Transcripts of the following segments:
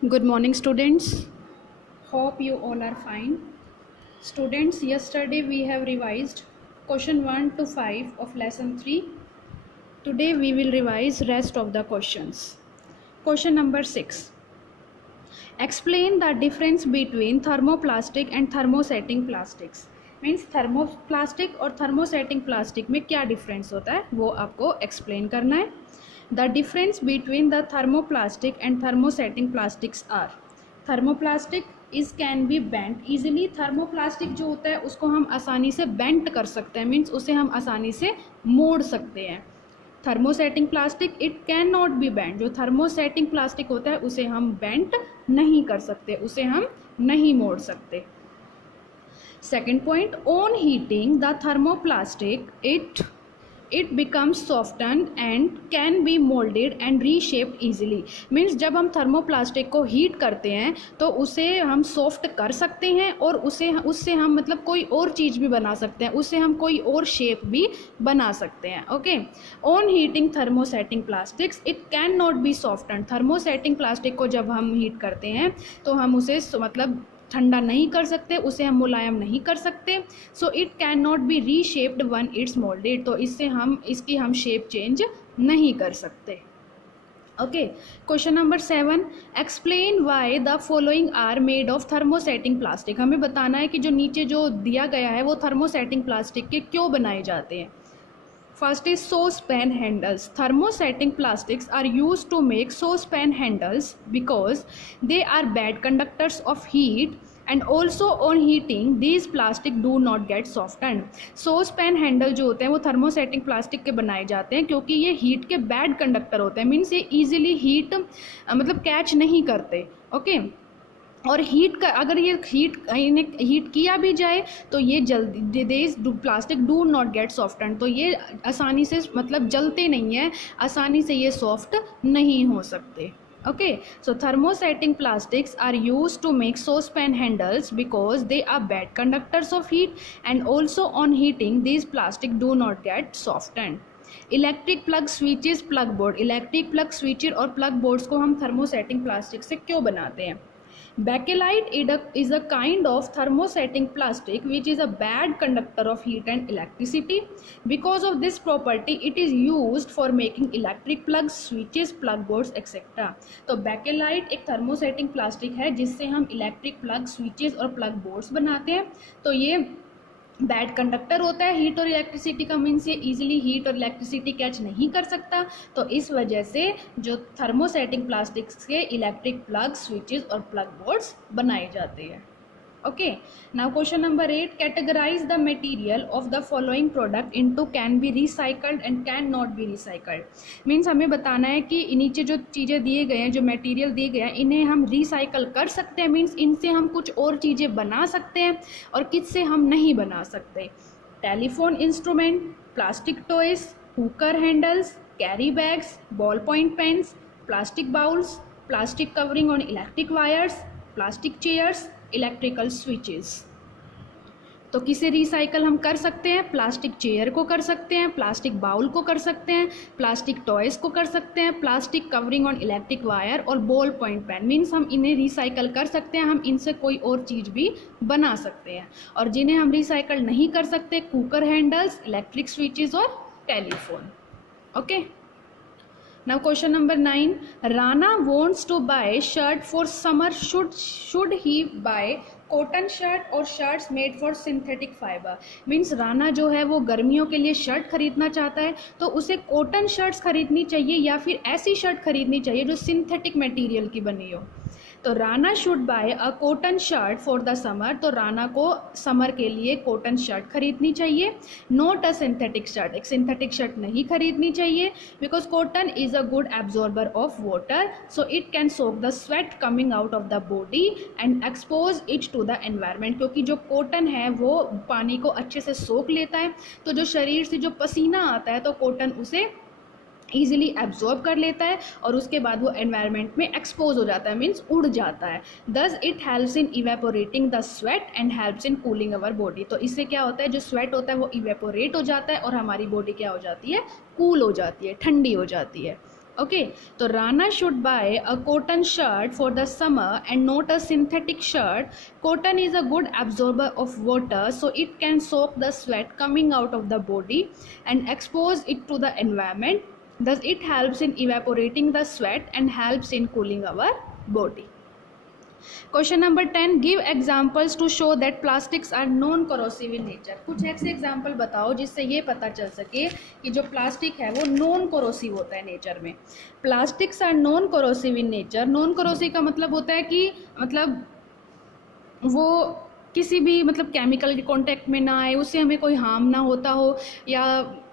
Good morning, students. Hope you all are fine. Students, yesterday we have revised question 1 to 5 of lesson 3. Today we will revise rest of the questions. Question number 6. Explain the difference between thermoplastic and thermosetting plastics. Means thermoplastic और thermosetting plastic में क्या difference होता है वो आपको explain करना है. The difference between the thermoplastic and thermosetting plastics are. Thermoplastic is can be bent easily. Thermoplastic जो होता है उसको हम आसानी से बेंट कर सकते हैं, मीन्स उसे हम आसानी से मोड़ सकते हैं. Thermosetting plastic it can not B bent. जो थर्मोसेटिंग प्लास्टिक होता है उसे हम बेंट नहीं कर सकते, उसे हम नहीं मोड़ सकते. Second point, on heating the thermoplastic, it becomes softened and can be molded and reshaped easily. Means जब हम थर्मोप्लास्टिक को हीट करते हैं तो उसे हम सॉफ्ट कर सकते हैं और उससे हम मतलब कोई और चीज़ भी बना सकते हैं, उससे हम कोई और शेप भी बना सकते हैं. Okay. On heating thermosetting plastics it can not B soften. Thermosetting plastic को जब हम हीट करते हैं तो हम उसे मतलब ठंडा नहीं कर सकते, उसे हम मुलायम नहीं कर सकते. So it can not be reshaped one it's moulded. तो इसकी हम शेप चेंज नहीं कर सकते. Okay. Question number 7. Explain why the following are made of thermosetting plastic. हमें बताना है कि जो नीचे जो दिया गया है वो थर्मोसेटिंग प्लास्टिक के क्यों बनाए जाते हैं. First is saucepan handles. Thermosetting plastics are used to make saucepan handles because they are bad conductors of heat and also on heating these plastic do not get softened. saucepan handle जो होते हैं वो thermosetting plastic के बनाए जाते हैं क्योंकि ये heat के bad conductor होते हैं, मीन्स ये easily heat मतलब कैच नहीं करते. ओके. और हीट का अगर ये हीट किया भी जाए तो ये जल्दी this plastic do not get soften. तो ये आसानी से मतलब जलते नहीं है, आसानी से ये सॉफ्ट नहीं हो सकते. Okay. So thermosetting plastics are use to make saucepan handles because they are bad conductors of heat and also on heating this plastic do not get soften. Electric plug switches plug board. Electric plug switches और plug boards को हम thermosetting plastic से क्यों बनाते हैं. Bakelite is a kind of thermosetting plastic which is a bad conductor of heat and electricity. Because of this property, it is used for making electric plugs, switches, plug boards, etc. तो Bakelite एक thermosetting plastic है जिससे हम electric plug, switches और plug boards बनाते हैं. तो ये बैड कंडक्टर होता है हीट और इलेक्ट्रिसिटी का, मीन्स ये इजीली हीट और इलेक्ट्रिसिटी कैच नहीं कर सकता. तो इस वजह से जो थर्मोसेटिंग प्लास्टिक्स के इलेक्ट्रिक प्लग, स्विचेस और प्लग बोर्ड्स बनाए जाते हैं. Okay. Now question number 8. Categorise the material of the following product into can be recycled and can not be recycled. Means हमें बताना है कि नीचे जो चीज़ें दिए गए हैं, जो मटेरियल दिए गए हैं, इन्हें हम रिसाइकल कर सकते हैं, मीन्स इनसे हम कुछ और चीज़ें बना सकते हैं और किससे हम नहीं बना सकते. Telephone instrument, plastic toys, cooker handles, carry bags, ball point pens, plastic bowls, plastic covering on electric wires, plastic chairs, electrical switches. तो किसे रिसाइकल हम कर सकते हैं. प्लास्टिक चेयर को कर सकते हैं, प्लास्टिक बाउल को कर सकते हैं, प्लास्टिक टॉयज को कर सकते हैं, plastic covering on electric wire और बॉल पॉइंट पेन. मीन्स हम इन्हें रिसाइकल कर सकते हैं, हम इनसे कोई और चीज़ भी बना सकते हैं. और जिन्हें हम रिसाइकल नहीं कर सकते, कुकर हैंडल्स, इलेक्ट्रिक स्विचेस और telephone. Okay. Now question number 9. Rana wants to buy shirt for summer. Should he buy cotton shirt और shirts made for synthetic fibre. Means Rana जो है वो गर्मियों के लिए शर्ट खरीदना चाहता है तो उसे कॉटन शर्ट्स खरीदनी चाहिए या फिर ऐसी शर्ट खरीदनी चाहिए जो सिंथेटिक मटेरियल की बनी हो. तो Rana should buy a cotton shirt for the summer. तो राना को समर के लिए कॉटन शर्ट खरीदनी चाहिए, नॉट अ सिंथेटिक शर्ट. एक सिंथेटिक शर्ट नहीं खरीदनी चाहिए because cotton is a good absorber of water, so it can soak the sweat coming out of the body and expose it to the environment. क्योंकि जो cotton है वो पानी को अच्छे से सोख लेता है, तो जो शरीर से जो पसीना आता है तो कॉटन उसे ईजिली एब्जॉर्ब कर लेता है और उसके बाद वो एनवायरनमेंट में एक्सपोज हो जाता है, मीन्स उड़ जाता है. Thus it helps in evaporating the sweat and helps in cooling our body. तो इससे क्या होता है, जो स्वेट होता है वो इवेपोरेट हो जाता है और हमारी बॉडी क्या हो जाती है, कूल हो जाती है, ठंडी हो जाती है. Okay, so Rana should buy a cotton shirt for the summer and not a synthetic shirt. Cotton is a good absorber of water, so it can soak the sweat coming out of the body and expose it to the environment. Thus, it helps in evaporating the sweat and helps in cooling our body. Question number 10, give examples to show that plastics are non corrosive in nature. कुछ ऐसे example बताओ जिससे ये पता चल सके कि जो प्लास्टिक है वो नॉन करोसिव होता है नेचर में। Plastics are non corrosive in nature. Non corrosive का मतलब होता है कि मतलब वो किसी भी मतलब केमिकल के कांटेक्ट में ना आए, उससे हमें कोई हार्म ना होता हो, या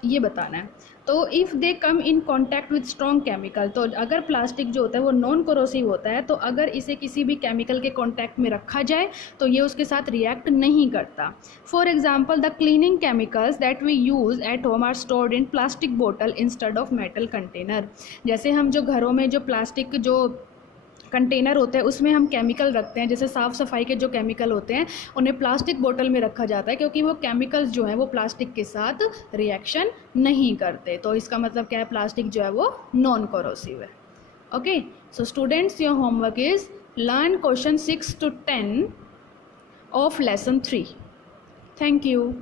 ये बताना है। तो if they come in contact with strong chemical, तो अगर प्लास्टिक जो होता है वो नॉन करोसिव होता है, तो अगर इसे किसी भी केमिकल के कांटेक्ट में रखा जाए तो ये उसके साथ रिएक्ट नहीं करता। For example, the cleaning chemicals that we use at home are stored in plastic बोतल इंस्टेड ऑफ मेटल कंटेनर। जैसे हम जो घरों में जो प्लास्टिक जो कंटेनर होते हैं उसमें हम केमिकल रखते हैं, जैसे साफ़ सफाई के जो केमिकल होते हैं उन्हें प्लास्टिक बोतल में रखा जाता है, क्योंकि वो केमिकल्स जो हैं वो प्लास्टिक के साथ रिएक्शन नहीं करते। तो इसका मतलब क्या है, प्लास्टिक जो है वो नॉन करोसिव है। Okay, so students, your homework is learn question 6 to 10 of lesson 3। Thank you.